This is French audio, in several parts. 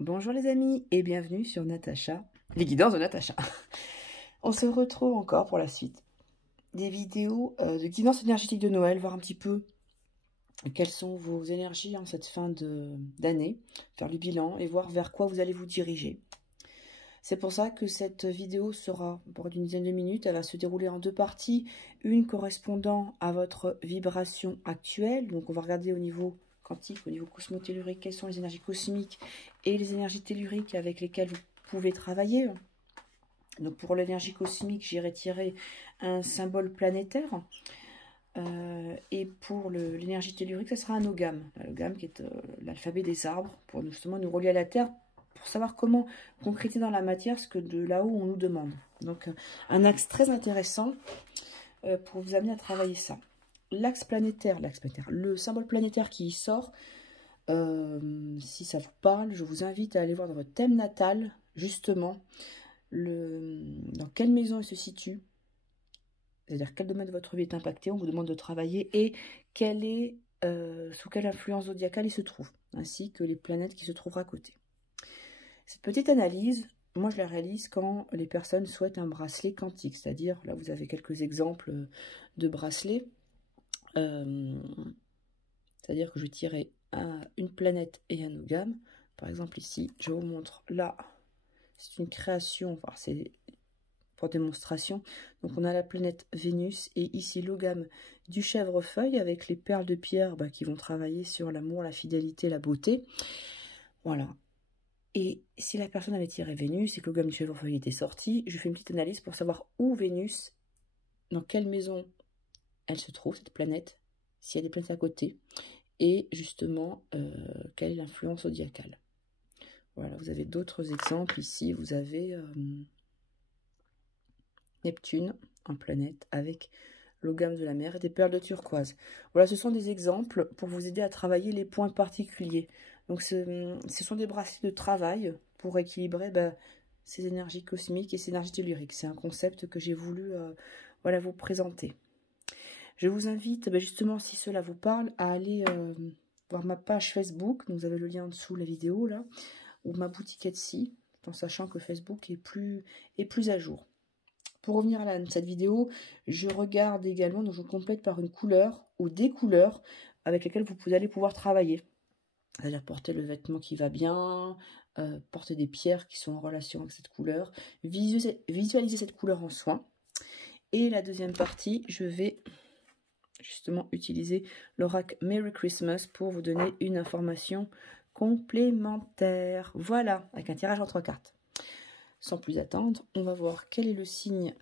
Bonjour les amis et bienvenue sur Natacha, les guidances de Natacha. On se retrouve encore pour la suite des vidéos de guidance énergétique de Noël, voir un petit peu quelles sont vos énergies en cette fin d'année, faire le bilan et voir vers quoi vous allez vous diriger. C'est pour ça que cette vidéo sera pour une dizaine de minutes, elle va se dérouler en deux parties, une correspondant à votre vibration actuelle, donc on va regarder au niveau quantique, au niveau cosmotellurique, quelles sont les énergies cosmiques et les énergies telluriques avec lesquelles vous pouvez travailler. Donc pour l'énergie cosmique, j'irai tirer un symbole planétaire. Et pour l'énergie tellurique, ça sera un logam. Un logam qui est l'alphabet des arbres, pour justement nous relier à la Terre, pour savoir comment concrétiser dans la matière ce que de là-haut on nous demande. Donc un axe très intéressant pour vous amener à travailler ça. L'axe planétaire, le symbole planétaire qui y sort, si ça vous parle, je vous invite à aller voir dans votre thème natal, justement, dans quelle maison il se situe, c'est-à-dire quel domaine de votre vie est impacté, on vous demande de travailler, et sous quelle influence zodiacale il se trouve, ainsi que les planètes qui se trouvent à côté. Cette petite analyse, moi je la réalise quand les personnes souhaitent un bracelet quantique, c'est-à-dire, là vous avez quelques exemples de bracelets, c'est-à-dire que je vais tirer une planète et un logam. Par exemple ici, je vous montre là, c'est une création, enfin c'est pour démonstration. Donc on a la planète Vénus et ici logam du chèvrefeuille avec les perles de pierre qui vont travailler sur l'amour, la fidélité, la beauté. Voilà. Et si la personne avait tiré Vénus et que logam du chèvrefeuille était sorti, je fais une petite analyse pour savoir où Vénus, dans quelle maison elle se trouve, cette planète, s'il y a des planètes à côté, et justement, quelle est l'influence zodiacale. Voilà, vous avez d'autres exemples. Ici, vous avez Neptune en planète avec logam de la mer et des perles de turquoise. Voilà, ce sont des exemples pour vous aider à travailler les points particuliers. Donc, ce sont des bracelets de travail pour équilibrer ces énergies cosmiques et ces énergies telluriques. C'est un concept que j'ai voulu voilà, vous présenter. Je vous invite, justement, si cela vous parle, à aller voir ma page Facebook. Vous avez le lien en dessous de la vidéo, là, ou ma boutique Etsy, en sachant que Facebook est plus à jour. Pour revenir à cette vidéo, je regarde également, donc je complète par une couleur ou des couleurs avec lesquelles vous allez pouvoir travailler. C'est-à-dire porter le vêtement qui va bien, porter des pierres qui sont en relation avec cette couleur, visualiser cette couleur en soin. Et la deuxième partie, je vais justement utiliser l'oracle Merry Christmas pour vous donner une information complémentaire. Voilà, avec un tirage en 3 cartes. Sans plus attendre, on va voir quel est le signe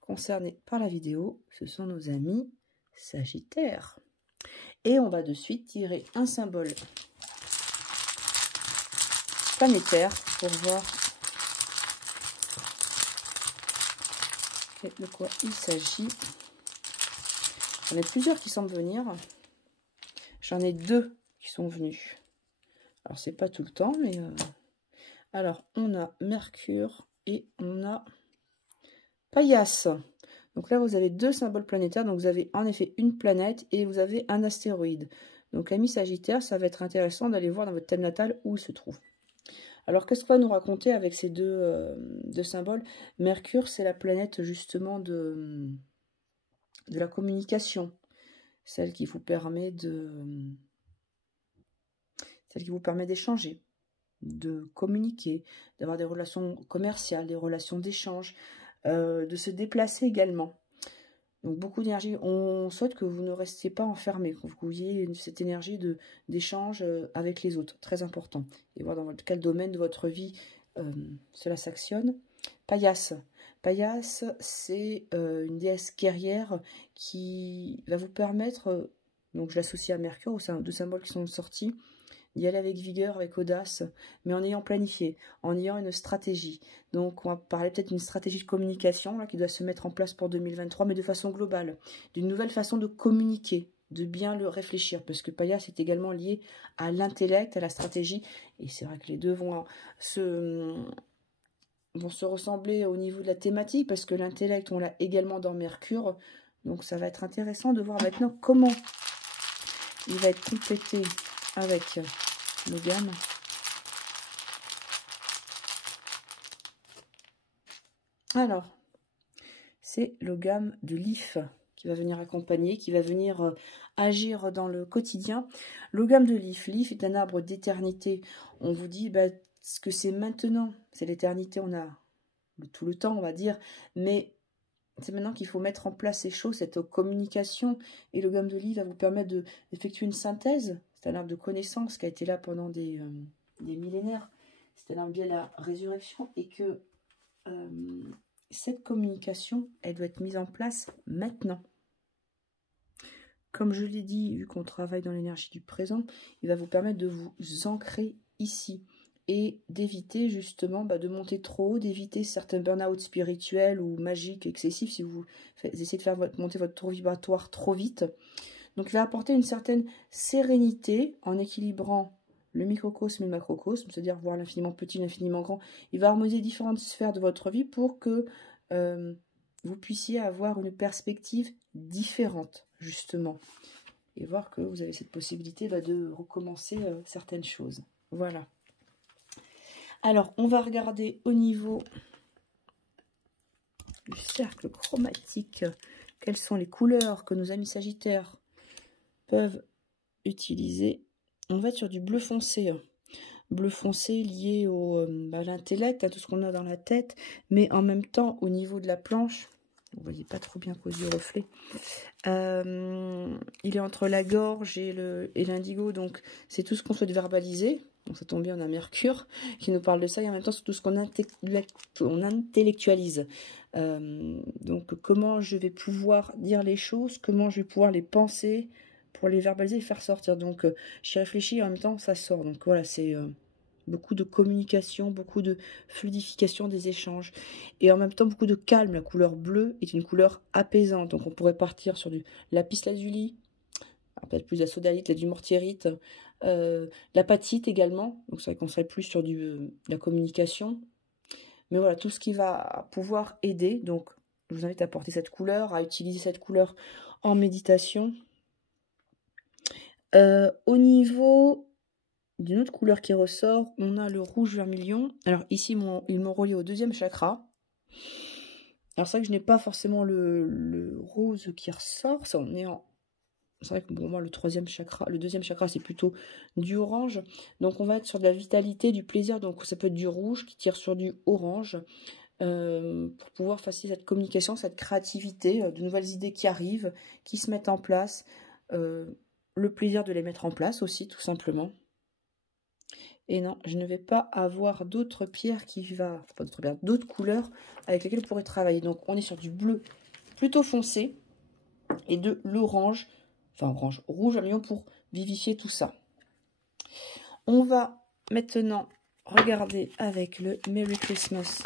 concerné par la vidéo. Ce sont nos amis Sagittaires. Et on va de suite tirer un symbole planétaire pour voir de quoi il s'agit. J'en ai plusieurs qui semblent venir. J'en ai 2 qui sont venus. Alors, c'est pas tout le temps, mais... Alors, on a Mercure et on a Paillasse. Donc là, vous avez 2 symboles planétaires. Donc, vous avez en effet une planète et vous avez un astéroïde. Donc, amis Sagittaire, ça va être intéressant d'aller voir dans votre thème natal où il se trouve. Alors, qu'est-ce qu'on va nous raconter avec ces deux symboles? Mercure, c'est la planète justement de la communication. Celle qui vous permet d'échanger, de communiquer, d'avoir des relations commerciales, des relations d'échange, de se déplacer également. Donc beaucoup d'énergie. On souhaite que vous ne restiez pas enfermé, que vous ayez cette énergie d'échange avec les autres, très important. Et voir dans quel domaine de votre vie cela s'actionne. Paillasse. Paillasse, c'est une déesse guerrière qui va vous permettre, donc je l'associe à Mercure, aux 2 symboles qui sont sortis, d'y aller avec vigueur, avec audace, mais en ayant planifié, en ayant une stratégie. Donc on va parler peut-être d'une stratégie de communication là, qui doit se mettre en place pour 2023, mais de façon globale, d'une nouvelle façon de communiquer, de bien le réfléchir, parce que Paillasse est également lié à l'intellect, à la stratégie, et c'est vrai que les deux vont se ressembler au niveau de la thématique, parce que l'intellect, on l'a également dans Mercure, donc ça va être intéressant de voir maintenant comment il va être complété avec le gamme. Alors, c'est le gamme de Leaf qui va venir accompagner, qui va venir agir dans le quotidien. Le gamme de Leaf. Leaf est un arbre d'éternité. On vous dit ce que c'est maintenant. C'est l'éternité, on a tout le temps, on va dire. Mais c'est maintenant qu'il faut mettre en place ces choses, cette communication. Et le gamme de Leaf va vous permettre d'effectuer une synthèse. C'est un arbre de connaissance qui a été là pendant des millénaires. C'est un arbre bien la résurrection. Et que cette communication, elle doit être mise en place maintenant. Comme je l'ai dit, vu qu'on travaille dans l'énergie du présent, il va vous permettre de vous ancrer ici et d'éviter justement de monter trop haut, d'éviter certains burn-out spirituels ou magiques excessifs si vous essayez de faire monter votre taux vibratoire trop vite. Donc il va apporter une certaine sérénité en équilibrant le microcosme et le macrocosme, c'est-à-dire voir l'infiniment petit, l'infiniment grand. Il va harmoniser différentes sphères de votre vie pour que vous puissiez avoir une perspective différente, justement. Et voir que vous avez cette possibilité de recommencer certaines choses. Voilà. Alors, on va regarder au niveau du cercle chromatique, quelles sont les couleurs que nos amis Sagittaires peuvent utiliser. On va être sur du bleu foncé. Bleu foncé lié à l'intellect, à tout ce qu'on a dans la tête, mais en même temps, au niveau de la planche, vous voyez pas trop bien à cause du reflet, il est entre la gorge et l'indigo, donc c'est tout ce qu'on souhaite verbaliser. Donc ça tombe bien, on a Mercure qui nous parle de ça, et en même temps c'est tout ce qu'on intellectualise. Donc comment je vais pouvoir dire les choses, comment je vais pouvoir les penser pour les verbaliser et faire sortir. Donc j'y réfléchis et en même temps ça sort. Donc voilà, c'est beaucoup de communication, beaucoup de fluidification des échanges. Et en même temps, beaucoup de calme. La couleur bleue est une couleur apaisante. Donc on pourrait partir sur du lapis lazuli, peut-être plus la sodalite, la du mortierite, l'apatite également. Donc c'est vrai qu'on serait plus sur la communication. Mais voilà, tout ce qui va pouvoir aider. Donc je vous invite à porter cette couleur, à utiliser cette couleur en méditation. Au niveau d'une autre couleur qui ressort, on a le rouge vermilion. Alors ici, ils m'ont relié au deuxième chakra. Alors c'est vrai que je n'ai pas forcément le rose qui ressort. C'est vrai que pour moi, le deuxième chakra, c'est plutôt du orange. Donc on va être sur de la vitalité, du plaisir. Donc ça peut être du rouge qui tire sur du orange. Pour pouvoir faciliter cette communication, cette créativité, de nouvelles idées qui arrivent, qui se mettent en place. Le plaisir de les mettre en place aussi, tout simplement. Et non, je ne vais pas avoir d'autres pierres d'autres couleurs avec lesquelles vous pourrez travailler. Donc, on est sur du bleu plutôt foncé et de l'orange, rouge à million pour vivifier tout ça. On va maintenant regarder avec le Merry Christmas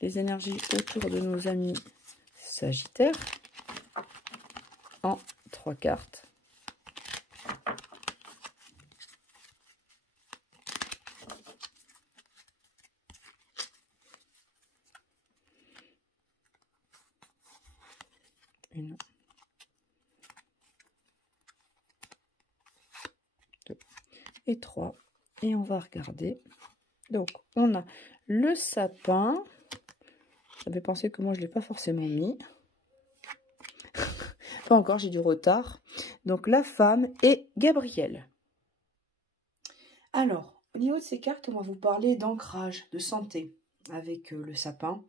les énergies autour de nos amis Sagittaires en 3 cartes. Une, 2 et 3. Et on va regarder. Donc, on a le sapin. J'avais pensé que moi, je ne l'ai pas forcément mis. Pas encore, j'ai du retard. Donc, la femme et Gabriel. Alors, au niveau de ces cartes, on va vous parler d'ancrage, de santé avec le sapin.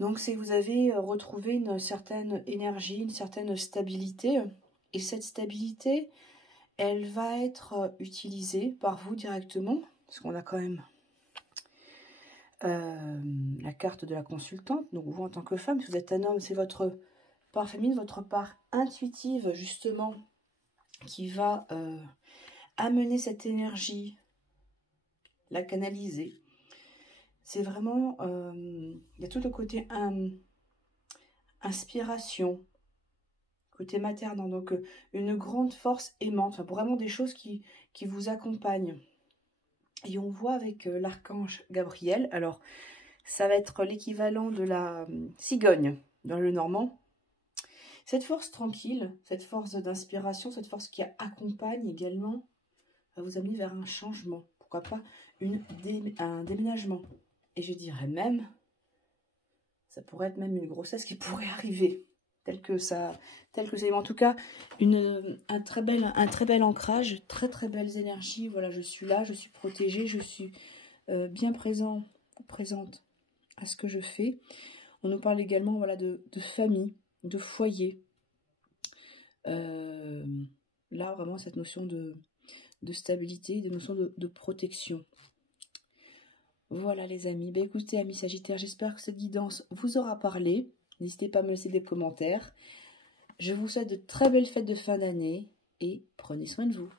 Donc, c'est que vous avez retrouvé une certaine énergie, une certaine stabilité. Et cette stabilité, elle va être utilisée par vous directement. Parce qu'on a quand même la carte de la consultante. Donc, vous, en tant que femme, si vous êtes un homme, c'est votre part féminine, votre part intuitive, justement, qui va amener cette énergie, la canaliser. C'est vraiment, il y a tout le côté inspiration, côté maternant, donc une grande force aimante, enfin, vraiment des choses qui vous accompagnent. Et on voit avec l'archange Gabriel, alors ça va être l'équivalent de la cigogne dans le normand. Cette force tranquille, cette force d'inspiration, cette force qui accompagne également, va vous amener vers un changement. Pourquoi pas un déménagement. Et je dirais même Ça pourrait être même une grossesse qui pourrait arriver, tel que ça est. En tout cas, un très bel ancrage, très belles énergies. Voilà, je suis là, je suis protégée, je suis bien présente à ce que je fais. On nous parle également, voilà, de famille, de foyer. Là, vraiment, cette notion de stabilité, de notion de protection. Voilà les amis. Ben, écoutez, amis Sagittaires, j'espère que cette guidance vous aura parlé. N'hésitez pas à me laisser des commentaires. Je vous souhaite de très belles fêtes de fin d'année et prenez soin de vous.